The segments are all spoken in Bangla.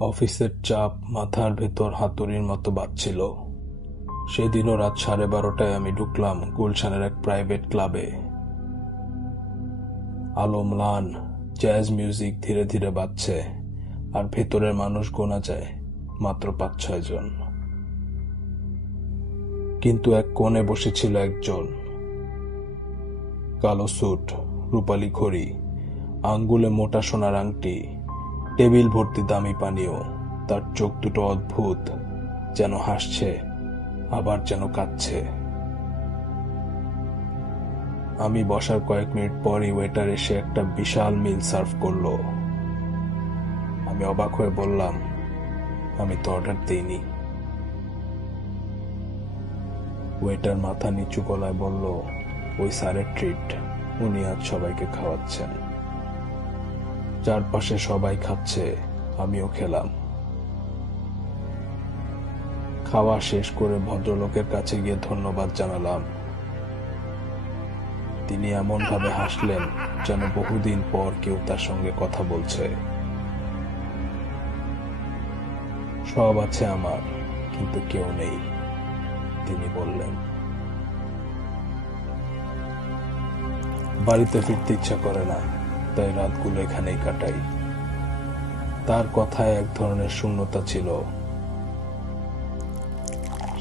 অফিসের চাপ মাথার ভেতর হাতুড়ির মতো বাজছিল। সেদিনও রাত 12:30টায় আমি ঢুকলাম গুলশানের এক প্রাইভেট ক্লাবে। আলো ম্লান, জ্যাজ মিউজিক ধীরে ধীরে বাজছে, আর ভেতরের মানুষ গোনা যায় মাত্র 5-6 জন। কিন্তু এক কোণে বসেছিল একজন, কালো স্যুট, রূপালী ঘড়ি, আঙ্গুলে মোটা সোনার আংটি, টেবিল ভর্তি দামি পানীয়। তার চোখ দুটো অদ্ভুত, যেন হাসছে আবার যেন কাঁদছে। আমি বসার কয়েক মিনিট পরই ওয়েটার এসে একটা বিশাল মিল সার্ভ করলো। আমি অবাক হয়ে বললাম, আমি তো অর্ডার দিইনি। ওয়েটার মাথা নিচু গলায় বলল, ওই স্যারের ট্রিট, উনি আজ সবাইকে খাওয়াচ্ছেন। চারপাশে সবাই খাচ্ছে, আমিও খেলাম। খাওয়া শেষ করে ভদ্রলোকের কাছে গিয়ে ধন্যবাদ জানালাম। তিনি এমন ভাবে হাসলেন যেন বহুদিন পর কেউ তার সঙ্গে কথা বলছে। সব আছে আমার, কিন্তু কেউ নেই, তিনি বললেন। বাড়িতে ফিরতে ইচ্ছা করে না, তাই রাতগুলো এখানেই কাটাই। তার কথায় এক ধরনের শূন্যতা ছিল।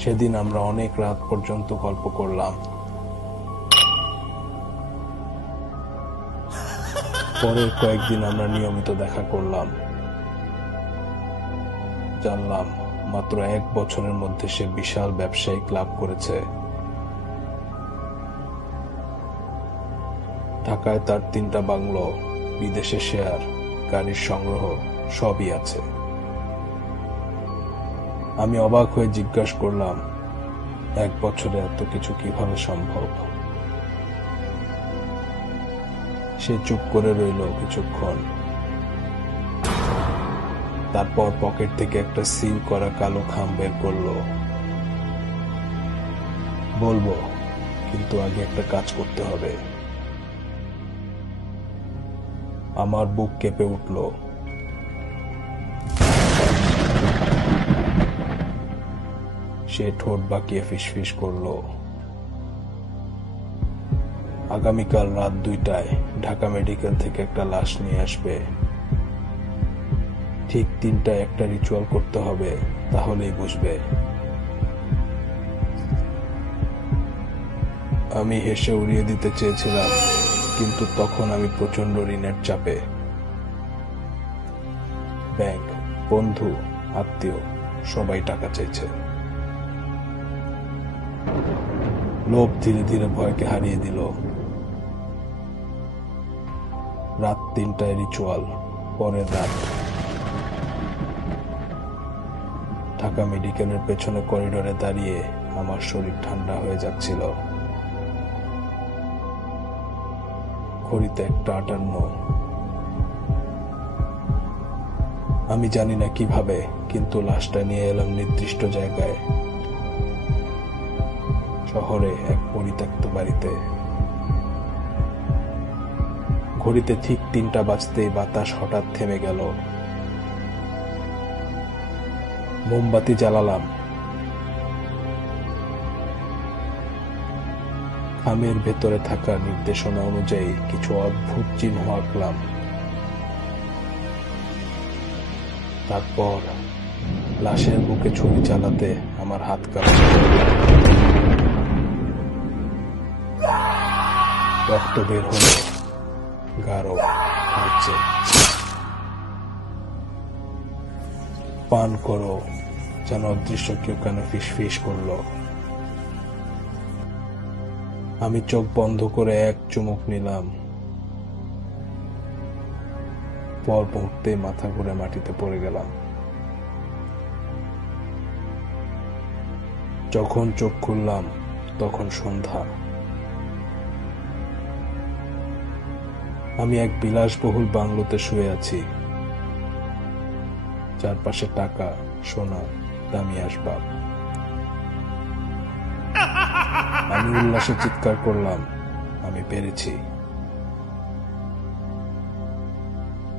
সেদিন আমরা অনেক রাত পর্যন্ত গল্প করলাম। পরের কয়েকদিন আমরা নিয়মিত দেখা করলাম। জানলাম মাত্র 1 বছরের মধ্যে সে বিশাল ব্যবসায়িক লাভ করেছে। ঢাকায় তার 3টা বাংলো, বিদেশে শেয়ার, গাড়ির সংগ্রহ সবই আছে। আমি অবাক হয়ে জিজ্ঞাসা করলাম, 1 বছরে এত কিছু কিভাবে সম্ভব? সে চুপ করে রইল কিছুক্ষণ। তারপর পকেট থেকে একটা সিল করা কালো খাম বের করলো। বলবো, কিন্তু আগে একটা কাজ করতে হবে। আমার বুক কেঁপে উঠল। সে ঠোঁট বাঁকিয়ে ফিসফিস করলো, আগামীকাল রাত 2টায় ঢাকা মেডিকেল থেকে একটা লাশ নিয়ে আসবে। ঠিক 3টায় একটা রিচুয়াল করতে হবে, তাহলেই বুঝবে। আমি হেসে উড়িয়ে দিতে চেয়েছিলাম, কিন্তু তখন আমি প্রচন্ড ঋণের চাপে। ব্যাংক, বন্ধু, আত্মীয় সবাই টাকা চাইছে। লোভ ধীরে ধীরে ভয়কে হারিয়ে দিল। রাত 3টায় রিচুয়াল, পরের রাত। ঢাকা মেডিকেলের পেছনে করিডোরে দাঁড়িয়ে আমার শরীর ঠান্ডা হয়ে যাচ্ছিল। ঘড়িতে 1:58। আমি জানি না কিভাবে, কিন্তু লাশটা নিয়ে এলাম নির্দিষ্ট জায়গায়, শহরে এক পরিত্যক্ত বাড়িতে। ঘড়িতে ঠিক 3টা বাজতেই বাতাস হঠাৎ থেমে গেল। মোমবাতি জ্বালালাম। খামের ভেতরে থাকা নির্দেশনা অনুযায়ী কিছু অদ্ভুত চিহ্ন আঁকলাম। তারপর লাশের বুকে ছুরি চালাতে আমার হাত কাঁপছে। রক্ত বের হলো, গাঢ় হচ্ছে। পান করো, যেন অদৃশ্য কেউ কানে ফিসফিস করলো। আমি চোখ বন্ধ করে এক চুমুক নিলাম। পর মুহূর্তে মাথা ঘুরে মাটিতে পড়ে গেলাম। যখন চোখ খুললাম তখন সন্ধ্যা। আমি এক বিলাসবহুল বাংলোতে শুয়ে আছি। চারপাশে টাকা, সোনা, দামি আসবাব। আমি উল্লাসে চিৎকার করলাম, আমি পেরেছি।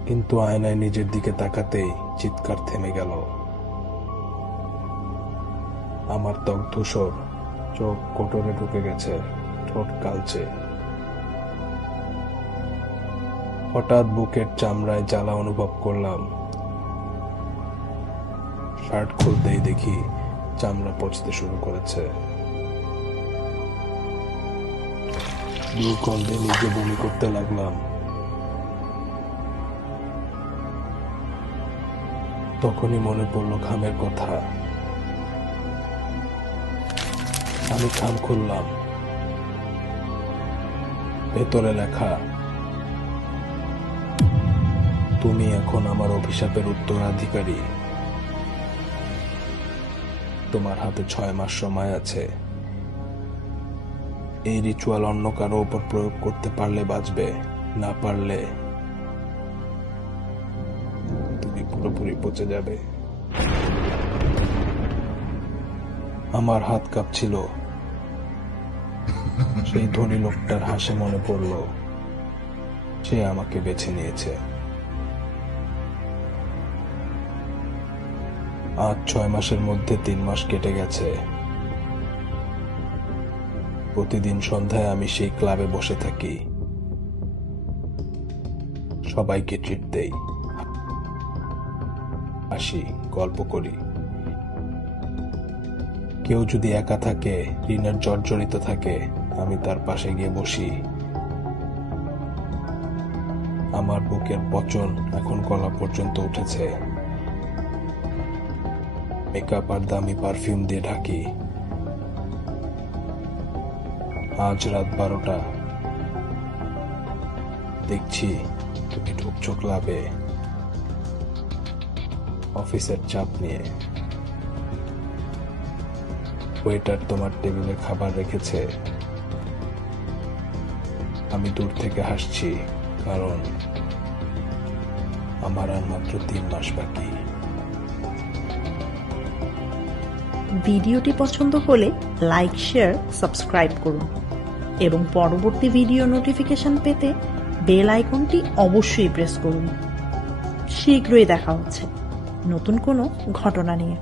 কিন্তু আয়নায় নিজের দিকে তাকাতেই চিৎকার থেমে গেল। আমার ত্বক ধূসর, চোখ কোটরে ঢুকে গেছে, ঠোঁট কালচে। হঠাৎ বুকের চামড়ায় জ্বালা অনুভব করলাম। শার্ট খুলতেই দেখি চামড়া পচতে শুরু করেছে। দুর্গন্ধে নিজে বমি করতে লাগলাম। তখনই মনে পড়ল খামের কথা। আমি খাম খুললাম। ভেতরে লেখা, তুমি এখন আমার অভিশাপের উত্তরাধিকারী। তোমার হাতে 6 মাস সময় আছে। এই রিচুয়াল অন্য কারো উপর প্রয়োগ করতে পারলে বাঁচবে, না পারলে তুমি পুরোপুরি পচে যাবে। আমার হাত কাঁপছিল। সেই ধনী লোকটার হাসি মনে পড়ল। সে আমাকে বেছে নিয়েছে। আজ 6 মাসের মধ্যে 3 মাস কেটে গেছে। প্রতিদিন সন্ধ্যায় আমি সেই ক্লাবে বসে থাকি, সবাইকে ট্রিট দেই, হাসি, গল্প করি। কেউ যদি একা থাকে, ঋণের জর্জরিত থাকে, আমি তার পাশে গিয়ে বসি। আমার বুকের পচন এখন গলা পর্যন্ত উঠেছে। মেকআপ আর দামি পারফিউম দিয়ে ঢাকি। আজ রাত 12টা। দেখছি তুমি ঢুকছো ক্লাবে, অফিসের চাপ নিয়ে। ওয়েটার তোমার টেবিলে খাবার রেখেছে। আমি দূর থেকে হাসছি, কারণ আমার আর মাত্র 3 মাস বাকি। ভিডিওটি পছন্দ হলে লাইক, শেয়ার, সাবস্ক্রাইব করুন এবং পরবর্তী ভিডিও নোটিফিকেশন পেতে বেল আইকনটি অবশ্যই প্রেস করুন। শীঘ্রই দেখা হচ্ছে নতুন কোনো ঘটনা নিয়ে।